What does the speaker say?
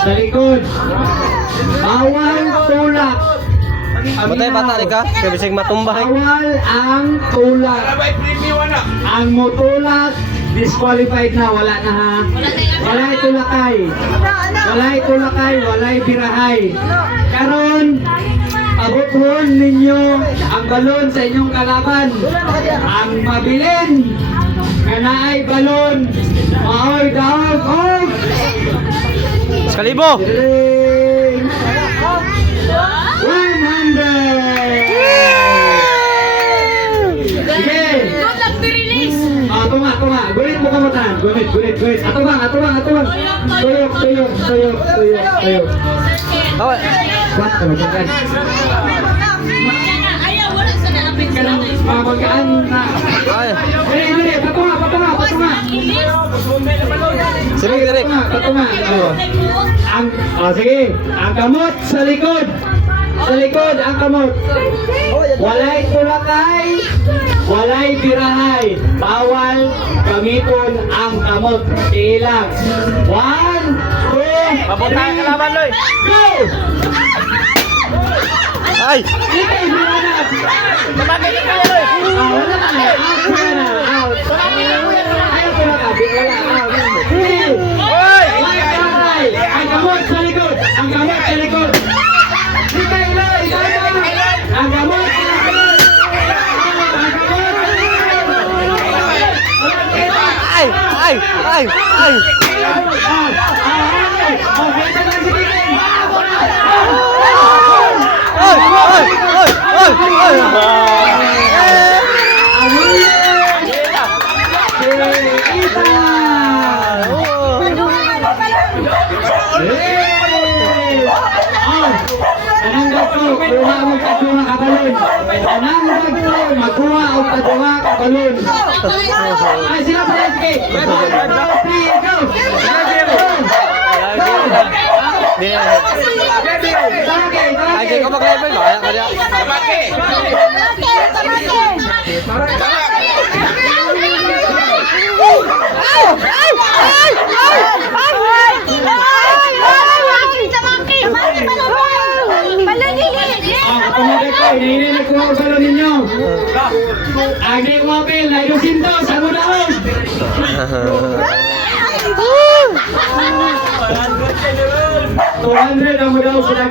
Sa likod. Bawal tulak. Matay bata ka, kaya bisig matumba. Bawal ang tulak. Ang mutulak, disqualified na, wala na ha. Walay tulakay. Walay tulakay, walay birahay. Karon, pabutuhon ninyo ang balon sa inyong kalaban. Ang mabilin, kanaay balon, maoy daog, oy! Sekalibo! 100! Sige! Ato nga. Gulit mo kamutan. Gulit. Ato bang. Tuyok. Oh, What? Magaan. Magaan na. ay. Dili. Pato nga. Sige, dire. Pato nga. Sige. Ang kamot sa likod. Sa likod ang kamot. Walay tulakay. Walay birahay. Bawal gamiton ang kamot. Ilang. 1, 2, Papuntahan ka laban, Loy. go! Ay! Sige, biranap. Tumagay ka, Loy. Wala na. Out. Ayaw ko na ka. Wala. Out. Sige. Hoy! Ang kamot sa likod. Ang kamot. Sige, Iloy. Ang kamot sa likod. Ay! Magkuha o pagkuha ka balon. Ay, sila pa rin. Sige. 1, 2, 3, go. Ay, di ko mag-level ba? Kaya kaya. Kapamagay ko, hinihilig ko ang balon ninyo. Agri mobil, na ilusinto, sa mudaon. 200 ang mudaon sila.